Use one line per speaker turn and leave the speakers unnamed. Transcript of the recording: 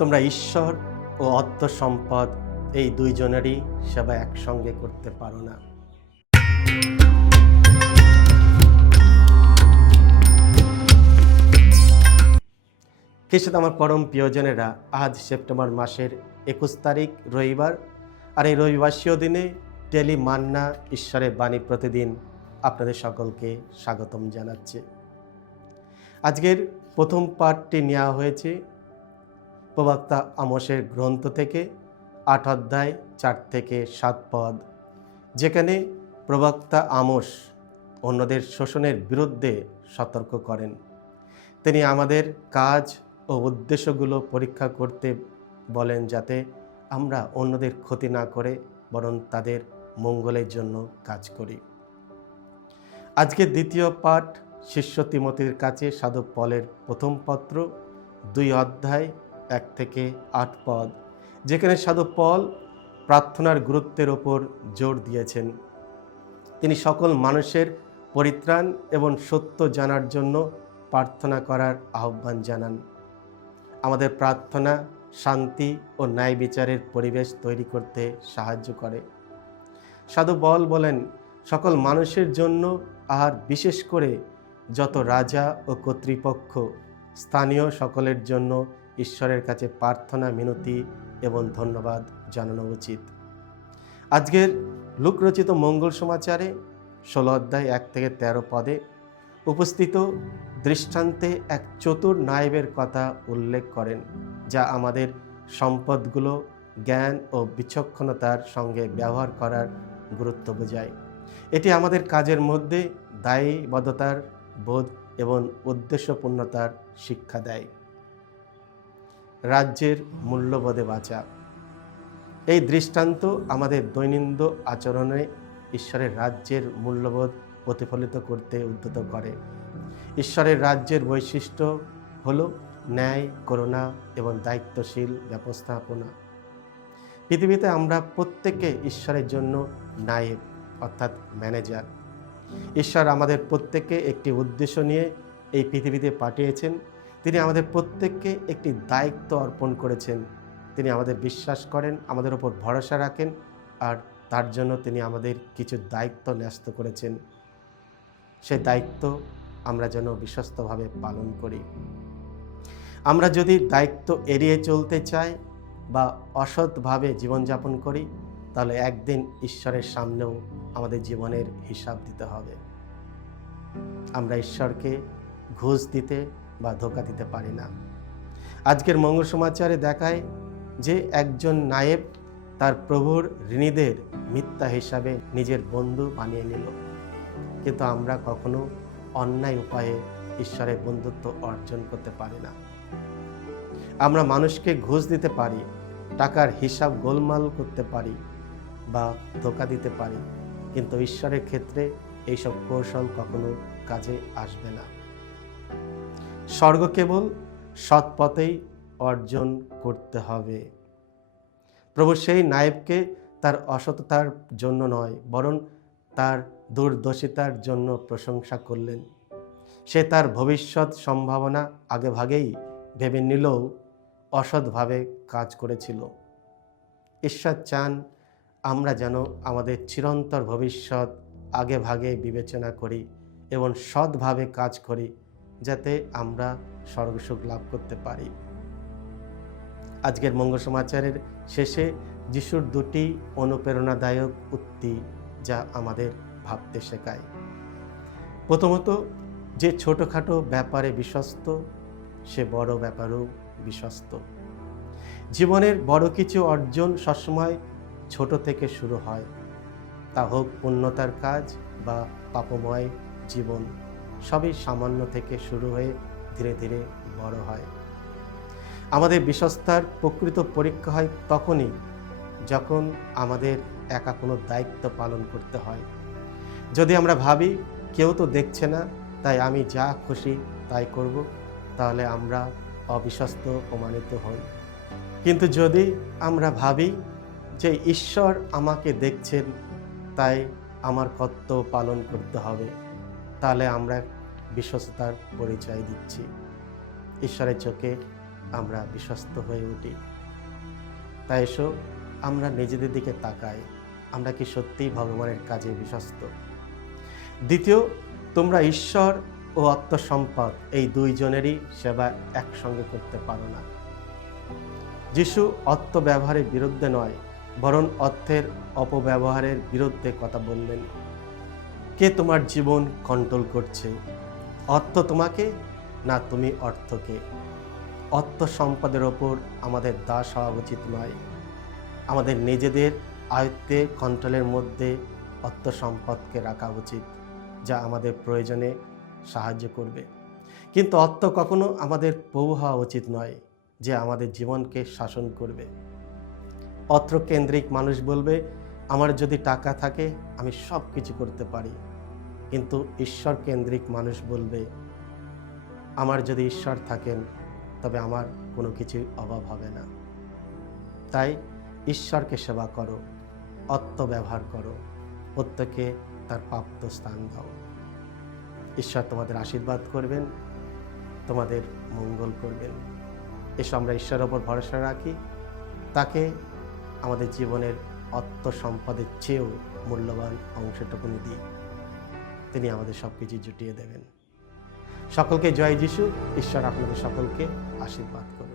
তোমরা ঈশ্বর ও অর্থ সম্পদ এই দুইজনেরই সেবা একসঙ্গে করতে পারো না। কিছু আমার পরম প্রিয়জনেরা, আজ সেপ্টেম্বর মাসের একুশ তারিখ, রবিবার। আর এই রবিবাসীয় দিনে টেলি মান্না ঈশ্বরের বাণী প্রতিদিন আপনাদের সকলকে স্বাগতম জানাচ্ছে। আজকের প্রথম পাঠটি নেওয়া হয়েছে প্রবক্তা আমসের গ্রন্থ থেকে আট অধ্যায় চার থেকে সাত পদ। যেখানে প্রবক্তা আমস অন্যদের শোষণের বিরুদ্ধে সতর্ক করেন। তিনি আমাদের কাজ ও উদ্দেশ্যগুলো পরীক্ষা করতে বলেন যাতে আমরা অন্যদের ক্ষতি না করে বরং তাদের মঙ্গলের জন্য কাজ করি। আজকে দ্বিতীয় পাঠ শিষ্য তিমতির কাছে সাধু পলের প্রথম পত্র দুই অধ্যায় এক থেকে আট পদ। যেখানে সাধু পল প্রার্থনার গুরুত্বের ওপর জোর দিয়েছেন। তিনি সকল মানুষের পরিত্রাণ এবং সত্য জানার জন্য প্রার্থনা করার আহ্বান জানান। আমাদের প্রার্থনা শান্তি ও ন্যায় বিচারের পরিবেশ তৈরি করতে সাহায্য করে। সাধু বল বলেন, সকল মানুষের জন্য আর বিশেষ করে যত রাজা ও কর্তৃপক্ষ স্থানীয় সকলের জন্য ঈশ্বরের কাছে প্রার্থনা, মিনতি এবং ধন্যবাদ জানানো উচিত। আজকের লোকরচিত মঙ্গল সমাচারে ষোলো অধ্যায় এক থেকে তেরো পদে উপস্থিত দৃষ্টান্তে এক চতুর নায়েবের কথা উল্লেখ করেন, যা আমাদের সম্পদগুলো, জ্ঞান ও বিচক্ষণতার সঙ্গে ব্যবহার করার গুরুত্ব বোঝায়। এটি আমাদের কাজের মধ্যে দায়ীবদ্ধতার বোধ এবং উদ্দেশ্যপূর্ণতার শিক্ষা দেয়। রাজ্যের মূল্যবোধে বাঁচা। এই দৃষ্টান্ত আমাদের দৈনন্দিন আচরণে ঈশ্বরের রাজ্যের মূল্যবোধ প্রতিফলিত করতে উদ্যত করে। ঈশ্বরের রাজ্যের বৈশিষ্ট্য হল ন্যায়, করুণা এবং দায়িত্বশীল ব্যবস্থাপনা। পৃথিবীতে আমরা প্রত্যেকে ঈশ্বরের জন্য নায়েব, অর্থাৎ ম্যানেজার। ঈশ্বর আমাদের প্রত্যেককে একটি উদ্দেশ্য নিয়ে এই পৃথিবীতে পাঠিয়েছেন। তিনি আমাদের প্রত্যেককে একটি দায়িত্ব অর্পণ করেছেন। তিনি আমাদের বিশ্বাস করেন, আমাদের ওপর ভরসা রাখেন, আর তার জন্য তিনি আমাদের কিছু দায়িত্ব ন্যস্ত করেছেন। সেই দায়িত্ব আমরা যেন বিশ্বস্তভাবে পালন করি। আমরা যদি দায়িত্ব এড়িয়ে চলতে চাই বা অসৎভাবে জীবনযাপন করি, তাহলে একদিন ঈশ্বরের সামনেও আমাদের জীবনের হিসাব দিতে হবে। আমরা ঈশ্বরকে ঘুষ দিতে বা ধোকা দিতে পারি না। আজকের মঙ্গল সমাচারে দেখায় যে একজন নায়েব তার প্রভুর ঋণীদের মিথ্যা হিসাবে নিজের বন্ধু বানিয়ে নিল। কিন্তু আমরা কখনো অন্যায় উপায়ে ঈশ্বরের বন্ধুত্ব অর্জন করতে পারি না। আমরা মানুষকে ঘুষ দিতে পারি, টাকার হিসাব গোলমাল করতে পারি বা ধোকা দিতে পারি, কিন্তু ঈশ্বরের ক্ষেত্রে এইসব কৌশল কখনো কাজে আসবে না। স্বর্গ কেবল সৎ পথেই অর্জন করতে হবে। প্রভু সেই নায়েবকে তার অসততার জন্য নয়, বরং তার দূরদর্শিতার জন্য প্রশংসা করলেন। সে তার ভবিষ্যৎ সম্ভাবনা আগেভাগেই ভেবে নিলেও অসৎভাবে কাজ করেছিল। ঈশ্বর চান আমরা যেন আমাদের চিরন্তর ভবিষ্যৎ আগে ভাগে বিবেচনা করি এবং সৎভাবে কাজ করি। যাতে আমরা স্বর্গসুখ লাভ করতে পারি। আজকের মঙ্গল সমাচারের শেষে যিশুর দুটি অনুপ্রেরণাদায়ক উক্তি যা আমাদের ভাবতে শেখায়। প্রথমত, যে ছোটোখাটো ব্যাপারে বিশ্বস্ত, সে বড় ব্যাপারেও বিশ্বস্ত। জীবনের বড় কিছু অর্জন সবসময় ছোট থেকে শুরু হয়। তা হোক পূর্ণতার কাজ বা পাপময় জীবন। সবই সামান্য থেকে শুরু হয়ে ধীরে ধীরে বড় হয়। আমাদের বিশ্বস্তার প্রকৃত পরীক্ষা হয় তখনই যখন আমাদের একা কোনো দায়িত্ব পালন করতে হয়। যদি আমরা ভাবি, কেউ তো দেখছে না, তাই আমি যা খুশি তাই করব, তাহলে আমরা অবিশ্বস্ত প্রমাণিত হই। কিন্তু যদি আমরা ভাবি যে ঈশ্বর আমাকে দেখছেন, তাই আমার কর্তব্য পালন করতে হবে। তাহলে আমরা বিশ্বস্ততার পরিচয় দিচ্ছি। ঈশ্বরের চোখে আমরা বিশ্বস্ত হয়ে উঠি। তাই এসো, আমরা নিজেদের দিকে তাকাই। আমরা কি সত্যিই ভগবানের কাজে বিশ্বস্ত? দ্বিতীয়, তোমরা ঈশ্বর ও আত্মসম্পদ এই দুইজনেরই সেবা একসঙ্গে করতে পারো না। যিশু অর্থ ব্যবহারের বিরুদ্ধে নয়, বরং অর্থের অপব্যবহারের বিরুদ্ধে কথা বললেন। কে তোমার জীবন কন্ট্রোল করছে? অর্থ তোমাকে না তুমি অর্থকে? অর্থ সম্পদের ওপর আমাদের দাস হওয়া উচিত নয়। আমাদের নিজেদের আয়ত্তে কন্ট্রোলের মধ্যে অর্থ সম্পদকে রাখা উচিত, যা আমাদের প্রয়োজনে সাহায্য করবে। কিন্তু অর্থ কখনো আমাদের প্রভু হওয়া উচিত নয়, যে আমাদের জীবনকে শাসন করবে। অর্থকেন্দ্রিক মানুষ বলবে, আমার যদি টাকা থাকে, আমি সব কিছু করতে পারি। কিন্তু ঈশ্বর কেন্দ্রিক মানুষ বলবে, আমার যদি ঈশ্বর থাকেন, তবে আমার কোনো কিছু অভাব হবে না। তাই ঈশ্বরকে সেবা করো অর্থ ব্যবহার করো, প্রত্যেকে তার প্রাপ্ত স্থান দাও। ঈশ্বর তোমাদের আশীর্বাদ করবেন, তোমাদের মঙ্গল করবেন। এসো আমরা ঈশ্বরের ওপর ভরসা রাখি। তাকে আমাদের জীবনের অর্থ সম্পদের চেয়েও মূল্যবান অংশটুকুনি দিই। তিনি আমাদের সব কিছু জুটিয়ে দেবেন। সকলকে জয় যিশু। ঈশ্বর আপনাদের সকলকে আশীর্বাদ করুন।